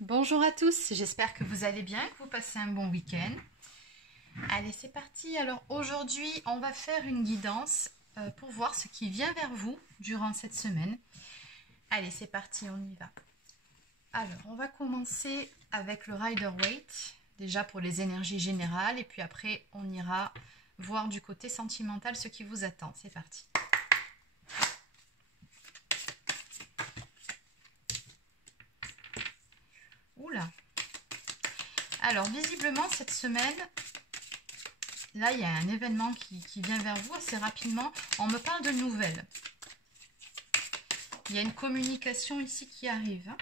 Bonjour à tous, j'espère que vous allez bien, que vous passez un bon week-end. Allez, c'est parti. Alors aujourd'hui, on va faire une guidance pour voir ce qui vient vers vous durant cette semaine. Allez, c'est parti, on y va. Alors, on va commencer avec le Rider-Waite, déjà pour les énergies générales, et puis après, on ira voir du côté sentimental ce qui vous attend. C'est parti. Oula. Alors, visiblement, cette semaine, là, il y a un événement qui vient vers vous assez rapidement. On me parle de nouvelles. Il y a une communication ici qui arrive.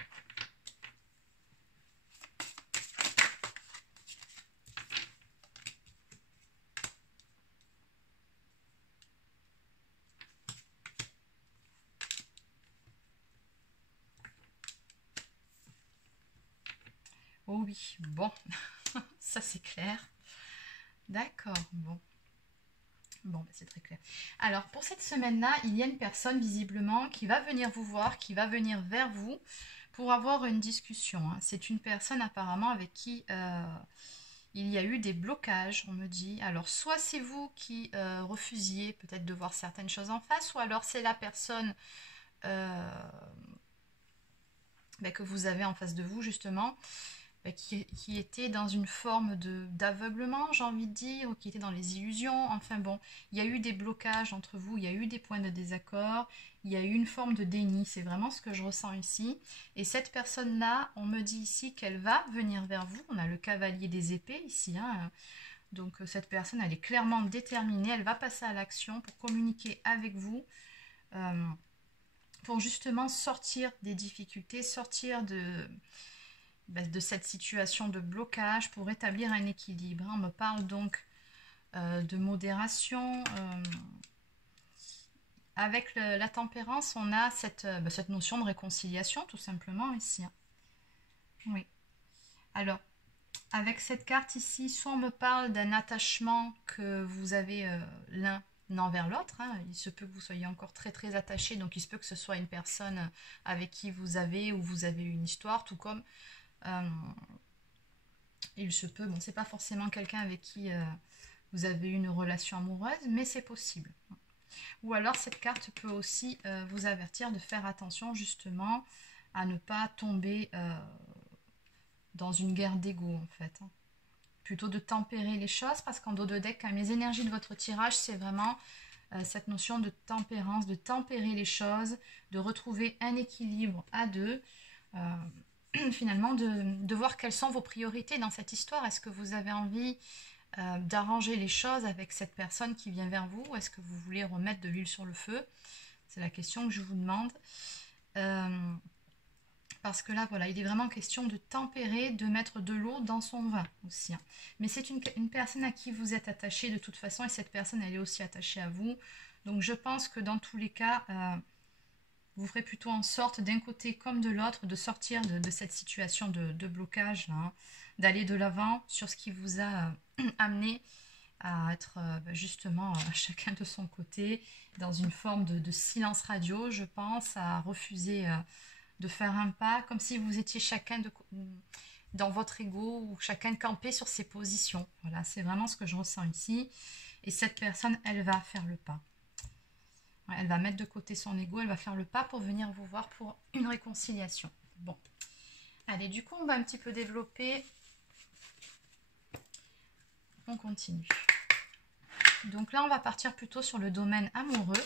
Oh oui, bon, ça c'est clair. D'accord, bon. Bon, ben, c'est très clair. Alors, pour cette semaine-là, il y a une personne visiblement qui va venir vous voir, qui va venir vers vous pour avoir une discussion. Hein. C'est une personne apparemment avec qui il y a eu des blocages, on me dit. Alors, soit c'est vous qui refusiez peut-être de voir certaines choses en face, ou alors c'est la personne que vous avez en face de vous, justement, qui était dans une forme d'aveuglement, j'ai envie de dire, ou qui était dans les illusions. Enfin bon, il y a eu des blocages entre vous, il y a eu des points de désaccord, il y a eu une forme de déni, c'est vraiment ce que je ressens ici. Et cette personne-là, on me dit ici qu'elle va venir vers vous. On a le cavalier des épées ici, hein. Donc cette personne, elle est clairement déterminée, elle va passer à l'action pour communiquer avec vous, pour justement sortir des difficultés, sortir de cette situation de blocage pour établir un équilibre. On me parle donc de modération. Avec la tempérance, on a cette notion de réconciliation, tout simplement, ici. Oui. Alors, avec cette carte ici, soit on me parle d'un attachement que vous avez l'un envers l'autre. Hein. Il se peut que vous soyez encore très très attachés, donc il se peut que ce soit une personne avec qui vous avez une histoire, tout comme il se peut, bon, c'est pas forcément quelqu'un avec qui vous avez une relation amoureuse, mais c'est possible. Ou alors cette carte peut aussi vous avertir de faire attention justement à ne pas tomber dans une guerre d'ego en fait. Hein. Plutôt de tempérer les choses, parce qu'en dos de deck, les énergies de votre tirage, c'est vraiment cette notion de tempérance, de tempérer les choses, de retrouver un équilibre à deux. Finalement de voir quelles sont vos priorités dans cette histoire. Est-ce que vous avez envie d'arranger les choses avec cette personne qui vient vers vous, ou est-ce que vous voulez remettre de l'huile sur le feu? C'est la question que je vous demande. Parce que là, voilà, il est vraiment question de tempérer, de mettre de l'eau dans son vin aussi. Hein. Mais c'est une personne à qui vous êtes attaché de toute façon, et cette personne, elle est aussi attachée à vous. Donc je pense que dans tous les cas, vous ferez plutôt en sorte, d'un côté comme de l'autre, de sortir de cette situation de blocage, là, hein, d'aller de l'avant sur ce qui vous a amené à être justement chacun de son côté, dans une forme de silence radio, je pense, à refuser de faire un pas, comme si vous étiez chacun dans votre ego, ou chacun campé sur ses positions. Voilà, c'est vraiment ce que je ressens ici. Et cette personne, elle va faire le pas. Elle va mettre de côté son ego, elle va faire le pas pour venir vous voir pour une réconciliation. Bon. Allez, du coup, on va un petit peu développer. On continue. Donc là, on va partir plutôt sur le domaine amoureux.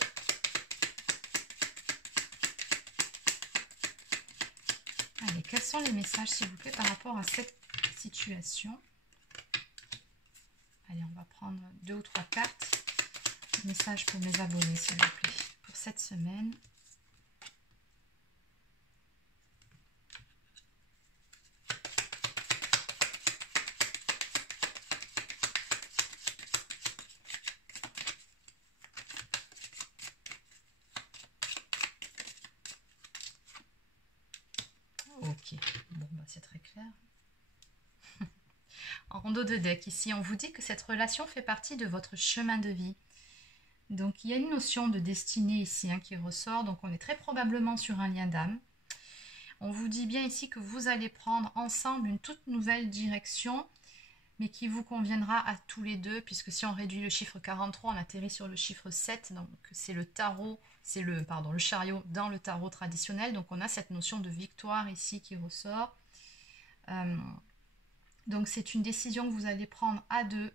Allez, quels sont les messages, s'il vous plaît, par rapport à cette situation? Allez, on va prendre 2 ou 3 cartes. Message pour mes abonnés, s'il vous plaît, pour cette semaine. Ok, bon, bah, c'est très clair. En dos de deck, ici, on vous dit que cette relation fait partie de votre chemin de vie. Donc, il y a une notion de destinée ici, hein, qui ressort. Donc, on est très probablement sur un lien d'âme. On vous dit bien ici que vous allez prendre ensemble une toute nouvelle direction, mais qui vous conviendra à tous les deux, puisque si on réduit le chiffre 43, on atterrit sur le chiffre 7, donc c'est le tarot, c'est le chariot dans le tarot traditionnel, donc on a cette notion de victoire ici qui ressort. Donc c'est une décision que vous allez prendre à deux,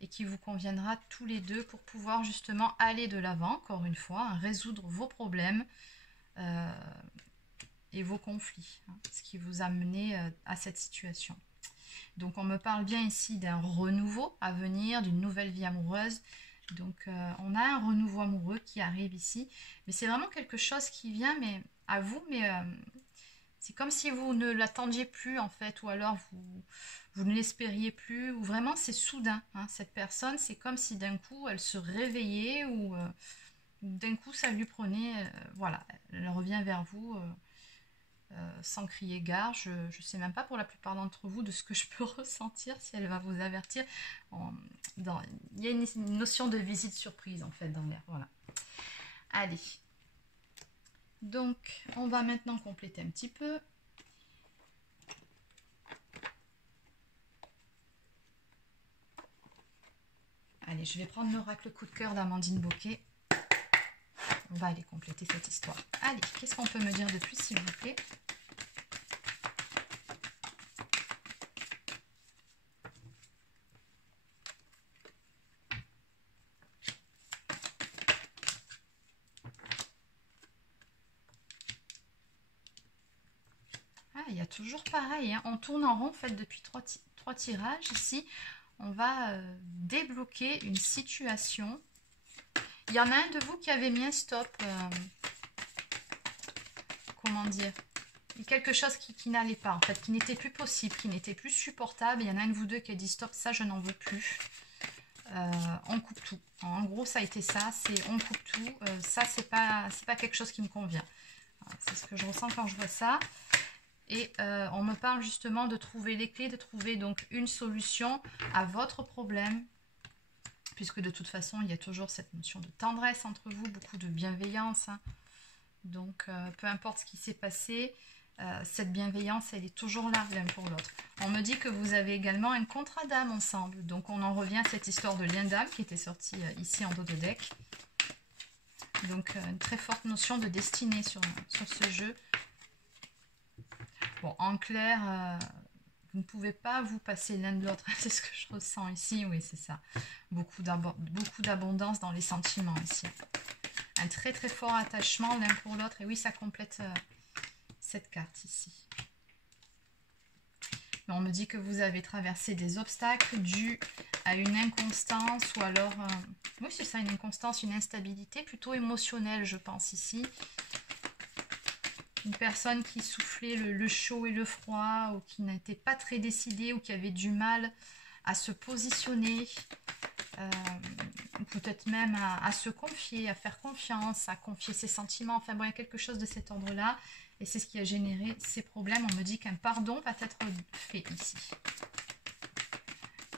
et qui vous conviendra tous les deux pour pouvoir justement aller de l'avant, encore une fois, résoudre vos problèmes et vos conflits, ce qui vous a mené à cette situation. Donc on me parle bien ici d'un renouveau à venir, d'une nouvelle vie amoureuse. Donc on a un renouveau amoureux qui arrive ici, mais c'est vraiment quelque chose qui vient mais à vous, mais c'est comme si vous ne l'attendiez plus en fait, ou alors vous ne l'espériez plus, ou vraiment c'est soudain. Cette personne, c'est comme si d'un coup elle se réveillait, ou d'un coup ça lui prenait, voilà, elle revient vers vous sans crier gare. Je ne sais même pas pour la plupart d'entre vous de ce que je peux ressentir, si elle va vous avertir. Il y a une notion de visite surprise en fait dans l'air, voilà. Allez. Donc, on va maintenant compléter un petit peu. Allez, je vais prendre l'oracle coup de cœur d'Amandine Bocquet. On va aller compléter cette histoire. Allez, qu'est-ce qu'on peut me dire de plus, s'il vous plaît? Ah, il y a toujours pareil, on tourne en rond en fait depuis trois tirages ici. On va débloquer une situation. Il y en a un de vous qui avait mis un stop. Comment dire? Quelque chose qui n'allait pas, en fait, qui n'était plus possible, qui n'était plus supportable. Il y en a un de vous deux qui a dit stop, ça je n'en veux plus. On coupe tout. En gros, ça a été ça, c'est on coupe tout. Ça, c'est pas quelque chose qui me convient. C'est ce que je ressens quand je vois ça. Et on me parle justement de trouver les clés, de trouver donc une solution à votre problème. Puisque de toute façon, il y a toujours cette notion de tendresse entre vous, beaucoup de bienveillance. Donc, peu importe ce qui s'est passé, cette bienveillance, elle est toujours là l'un pour l'autre. On me dit que vous avez également un contrat d'âme ensemble. Donc, on en revient à cette histoire de lien d'âme qui était sortie ici en dos de deck. Donc, une très forte notion de destinée sur ce jeu. Bon, en clair, vous ne pouvez pas vous passer l'un de l'autre. C'est ce que je ressens ici. Oui, c'est ça. Beaucoup d'abondance dans les sentiments ici. Un très très fort attachement l'un pour l'autre. Et oui, ça complète cette carte ici. Mais on me dit que vous avez traversé des obstacles dus à une inconstance, ou alors... oui, c'est ça, une inconstance, une instabilité plutôt émotionnelle, je pense, ici. Une personne qui soufflait le chaud et le froid, ou qui n'était pas très décidée, ou qui avait du mal à se positionner, peut-être même à se confier, à faire confiance, à confier ses sentiments. Enfin bon, il y a quelque chose de cet ordre-là, et c'est ce qui a généré ces problèmes. On me dit qu'un pardon va être fait ici.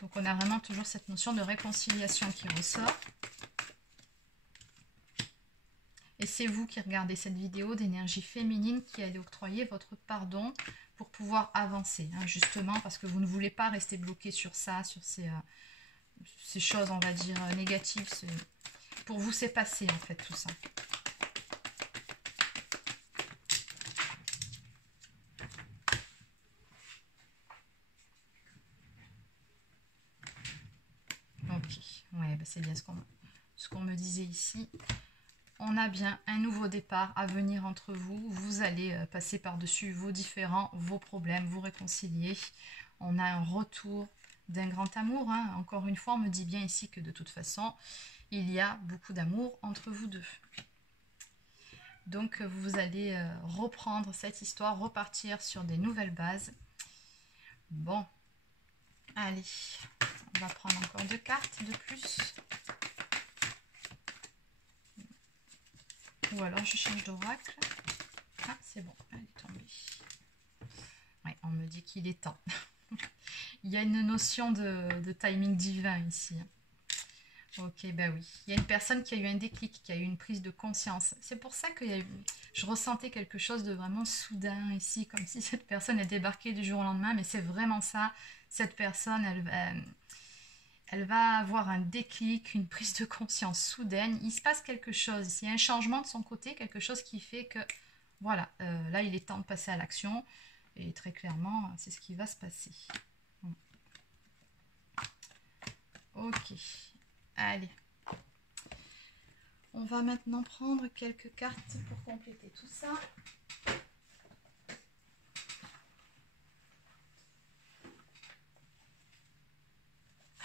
Donc on a vraiment toujours cette notion de réconciliation qui ressort. Et c'est vous qui regardez cette vidéo d'énergie féminine qui allez octroyer votre pardon pour pouvoir avancer. Justement, parce que vous ne voulez pas rester bloqué sur ça, sur ces choses, on va dire, négatives. Pour vous, c'est passé, en fait, tout ça. Ok, ouais, bah c'est bien ce qu'on me disait ici. On a bien un nouveau départ à venir entre vous. Vous allez passer par-dessus vos problèmes, vous réconcilier. On a un retour d'un grand amour. Encore une fois, on me dit bien ici que de toute façon, il y a beaucoup d'amour entre vous deux. Donc, vous allez reprendre cette histoire, repartir sur des nouvelles bases. Bon, allez, on va prendre encore 2 cartes de plus. Ou alors je change d'oracle. Ah, c'est bon, elle est tombée. Ouais, on me dit qu'il est temps. Il y a une notion de timing divin ici. Ok, ben oui. Il y a une personne qui a eu un déclic, qui a eu une prise de conscience. C'est pour ça que je ressentais quelque chose de vraiment soudain ici, comme si cette personne est débarquée du jour au lendemain, mais c'est vraiment ça. Cette personne, elle va avoir un déclic, une prise de conscience soudaine. Il se passe quelque chose. Il y a un changement de son côté, quelque chose qui fait que, voilà, là, il est temps de passer à l'action. Et très clairement, c'est ce qui va se passer. Ok. Allez. On va maintenant prendre quelques cartes pour compléter tout ça.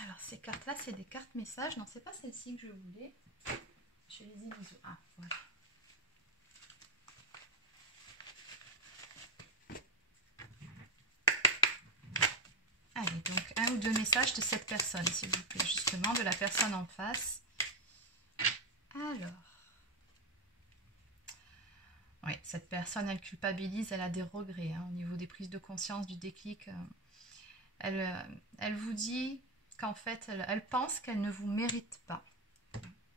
Alors, ces cartes-là, c'est des cartes messages. Non, c'est pas celle-ci que je voulais. Je les ai mises. Ah, voilà. Allez, donc un ou deux messages de cette personne, s'il vous plaît, justement, de la personne en face. Alors. Oui, cette personne, elle culpabilise, elle a des regrets au niveau des prises de conscience, du déclic. Elle vous dit qu'en fait, elle pense qu'elle ne vous mérite pas.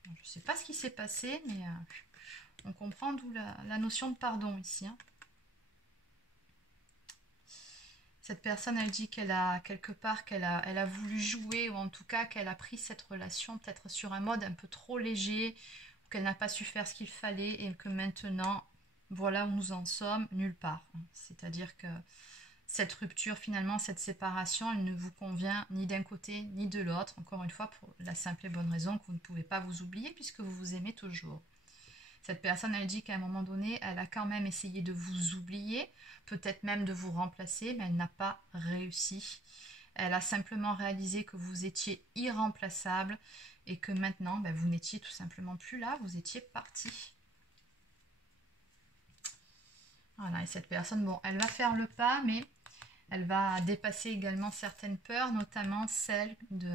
Je ne sais pas ce qui s'est passé, mais on comprend d'où la notion de pardon ici. Cette personne, elle dit qu'elle a quelque part, elle a voulu jouer, ou en tout cas qu'elle a pris cette relation peut-être sur un mode un peu trop léger, ou qu'elle n'a pas su faire ce qu'il fallait, et que maintenant, voilà où nous en sommes, nulle part. C'est-à-dire que cette rupture, finalement, cette séparation, elle ne vous convient ni d'un côté ni de l'autre. Encore une fois, pour la simple et bonne raison que vous ne pouvez pas vous oublier puisque vous vous aimez toujours. Cette personne, elle dit qu'à un moment donné, elle a quand même essayé de vous oublier, peut-être même de vous remplacer, mais elle n'a pas réussi. Elle a simplement réalisé que vous étiez irremplaçable et que maintenant, vous n'étiez tout simplement plus là, vous étiez parti. Voilà, et cette personne, bon, elle va faire le pas, mais elle va dépasser également certaines peurs, notamment celle de,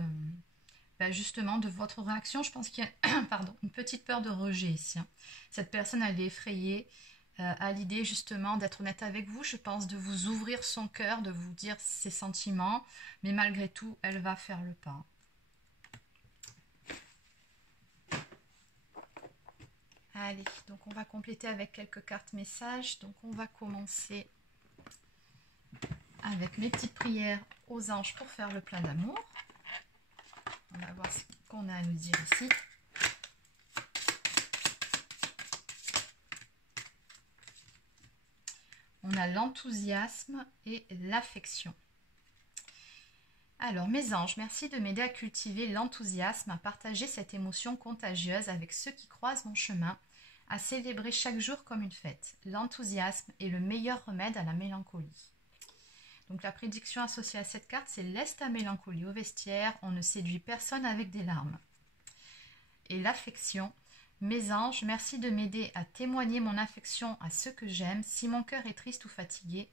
justement, de votre réaction. Je pense qu'il y a pardon, une petite peur de rejet ici. Cette personne, elle est effrayée à l'idée justement d'être honnête avec vous. Je pense de vous ouvrir son cœur, de vous dire ses sentiments, mais malgré tout, elle va faire le pas. Allez, donc on va compléter avec quelques cartes messages. Donc on va commencer avec mes petites prières aux anges pour faire le plein d'amour. On va voir ce qu'on a à nous dire ici. On a l'enthousiasme et l'affection. Alors, mes anges, merci de m'aider à cultiver l'enthousiasme, à partager cette émotion contagieuse avec ceux qui croisent mon chemin, à célébrer chaque jour comme une fête. L'enthousiasme est le meilleur remède à la mélancolie. Donc la prédiction associée à cette carte, c'est « Laisse ta mélancolie au vestiaire, on ne séduit personne avec des larmes ». Et l'affection, mes anges, merci de m'aider à témoigner mon affection à ceux que j'aime, si mon cœur est triste ou fatigué,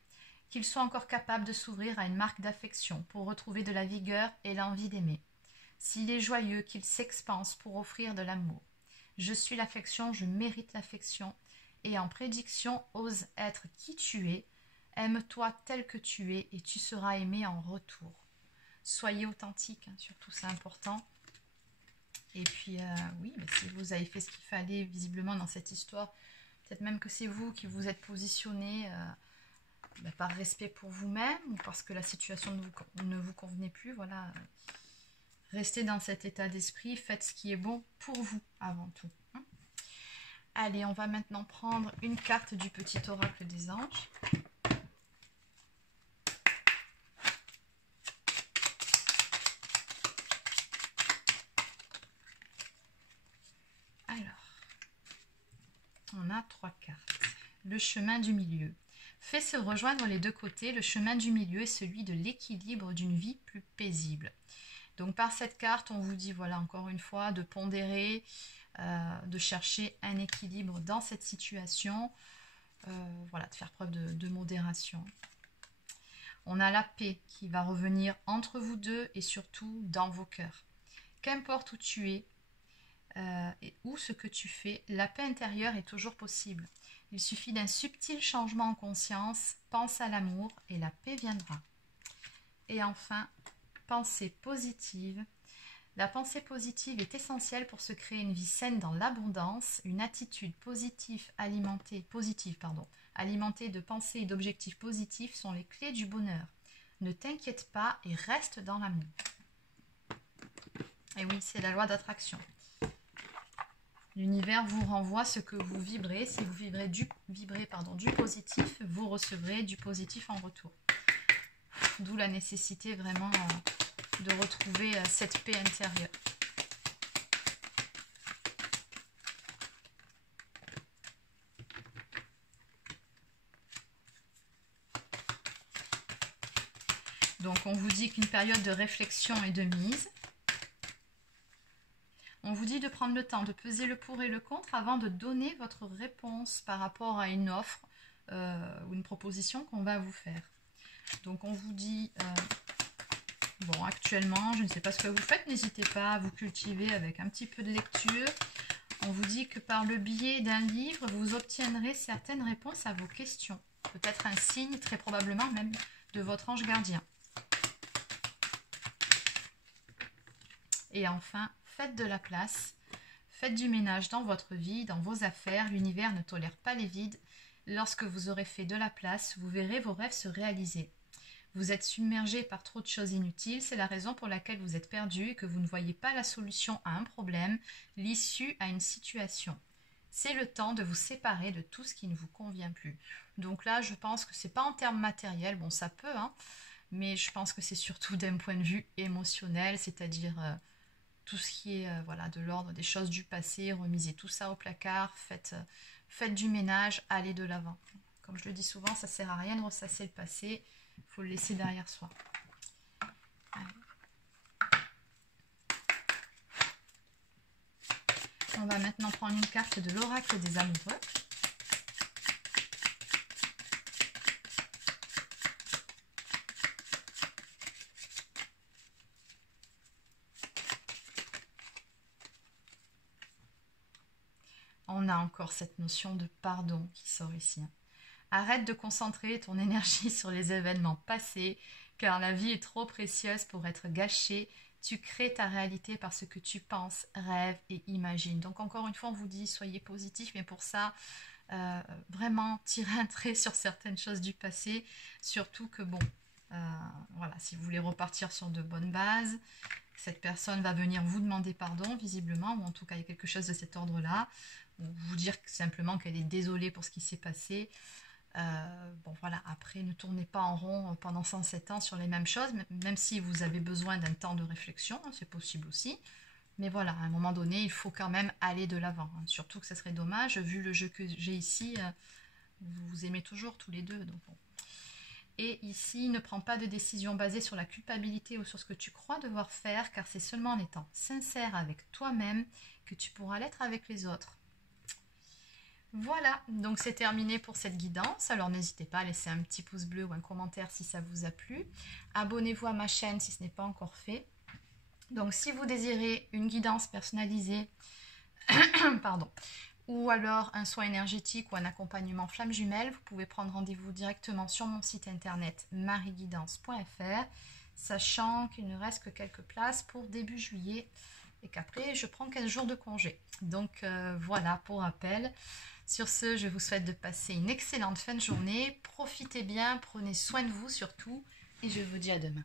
qu'ils soient encore capables de s'ouvrir à une marque d'affection pour retrouver de la vigueur et l'envie d'aimer. S'il est joyeux, qu'il s'expanse pour offrir de l'amour. Je suis l'affection, je mérite l'affection, et en prédiction, ose être qui tu es. Aime-toi tel que tu es et tu seras aimé en retour. Soyez authentique, surtout c'est important. Et puis oui, si vous avez fait ce qu'il fallait visiblement dans cette histoire, peut-être même que c'est vous qui vous êtes positionné par respect pour vous-même ou parce que la situation ne vous convenait plus. Voilà, restez dans cet état d'esprit, faites ce qui est bon pour vous avant tout. Allez, on va maintenant prendre une carte du petit oracle des anges. On a 3 cartes. Le chemin du milieu. Fait se rejoindre les deux côtés, le chemin du milieu est celui de l'équilibre d'une vie plus paisible. Donc par cette carte, on vous dit, voilà, encore une fois, de pondérer, de chercher un équilibre dans cette situation, voilà, de faire preuve de modération. On a la paix qui va revenir entre vous deux et surtout dans vos cœurs. Qu'importe où tu es, ou ce que tu fais, la paix intérieure est toujours possible. Il suffit d'un subtil changement en conscience, pense à l'amour et la paix viendra. Et enfin, pensée positive, La pensée positive est essentielle pour se créer une vie saine dans l'abondance. Une attitude positive alimentée de pensées et d'objectifs positifs sont les clés du bonheur. Ne t'inquiète pas et reste dans l'amour. Et oui, c'est la loi d'attraction. L'univers vous renvoie ce que vous vibrez. Si vous vibrez du positif, vous recevrez du positif en retour. D'où la nécessité vraiment de retrouver cette paix intérieure. Donc on vous dit qu'une période de réflexion et de mise. On vous dit de prendre le temps de peser le pour et le contre avant de donner votre réponse par rapport à une offre ou une proposition qu'on va vous faire. Donc on vous dit, bon actuellement je ne sais pas ce que vous faites, n'hésitez pas à vous cultiver avec un petit peu de lecture. On vous dit que par le biais d'un livre, vous obtiendrez certaines réponses à vos questions. Peut-être un signe, très probablement même, de votre ange gardien. Et enfin, faites de la place, faites du ménage dans votre vie, dans vos affaires. L'univers ne tolère pas les vides. Lorsque vous aurez fait de la place, vous verrez vos rêves se réaliser. Vous êtes submergé par trop de choses inutiles, c'est la raison pour laquelle vous êtes perdu et que vous ne voyez pas la solution à un problème, l'issue à une situation. C'est le temps de vous séparer de tout ce qui ne vous convient plus. Donc là, je pense que c'est pas en termes matériels, bon ça peut, hein, mais je pense que c'est surtout d'un point de vue émotionnel, c'est-à-dire tout ce qui est voilà, de l'ordre des choses du passé, remisez tout ça au placard, faites du ménage, allez de l'avant. Comme je le dis souvent, ça ne sert à rien de ressasser le passé, il faut le laisser derrière soi. Allez. On va maintenant prendre une carte de l'oracle des amoureux. On a encore cette notion de pardon qui sort ici. Arrête de concentrer ton énergie sur les événements passés, car la vie est trop précieuse pour être gâchée. Tu crées ta réalité par ce que tu penses, rêves et imagines. Donc encore une fois, on vous dit, soyez positif, mais pour ça, vraiment, tirez un trait sur certaines choses du passé. Surtout que, bon, voilà, si vous voulez repartir sur de bonnes bases, cette personne va venir vous demander pardon, visiblement, ou en tout cas, il y a quelque chose de cet ordre-là. Ou vous dire simplement qu'elle est désolée pour ce qui s'est passé. Bon voilà, après ne tournez pas en rond pendant 107 ans sur les mêmes choses, même si vous avez besoin d'un temps de réflexion, hein, c'est possible aussi. Mais voilà, à un moment donné, il faut quand même aller de l'avant. Hein. Surtout que ça serait dommage, vu le jeu que j'ai ici, vous vous aimez toujours tous les deux. Donc bon. Et ici, ne prends pas de décision basée sur la culpabilité ou sur ce que tu crois devoir faire, car c'est seulement en étant sincère avec toi-même que tu pourras l'être avec les autres. Voilà, donc c'est terminé pour cette guidance. Alors n'hésitez pas à laisser un petit pouce bleu ou un commentaire si ça vous a plu. Abonnez-vous à ma chaîne si ce n'est pas encore fait. Donc si vous désirez une guidance personnalisée, pardon, ou alors un soin énergétique ou un accompagnement flamme jumelle, vous pouvez prendre rendez-vous directement sur mon site internet marieguidance.fr, sachant qu'il ne reste que quelques places pour début juillet et qu'après je prends 15 jours de congé. Donc voilà pour rappel. Sur ce, je vous souhaite de passer une excellente fin de journée. Profitez bien, prenez soin de vous surtout et je vous dis à demain.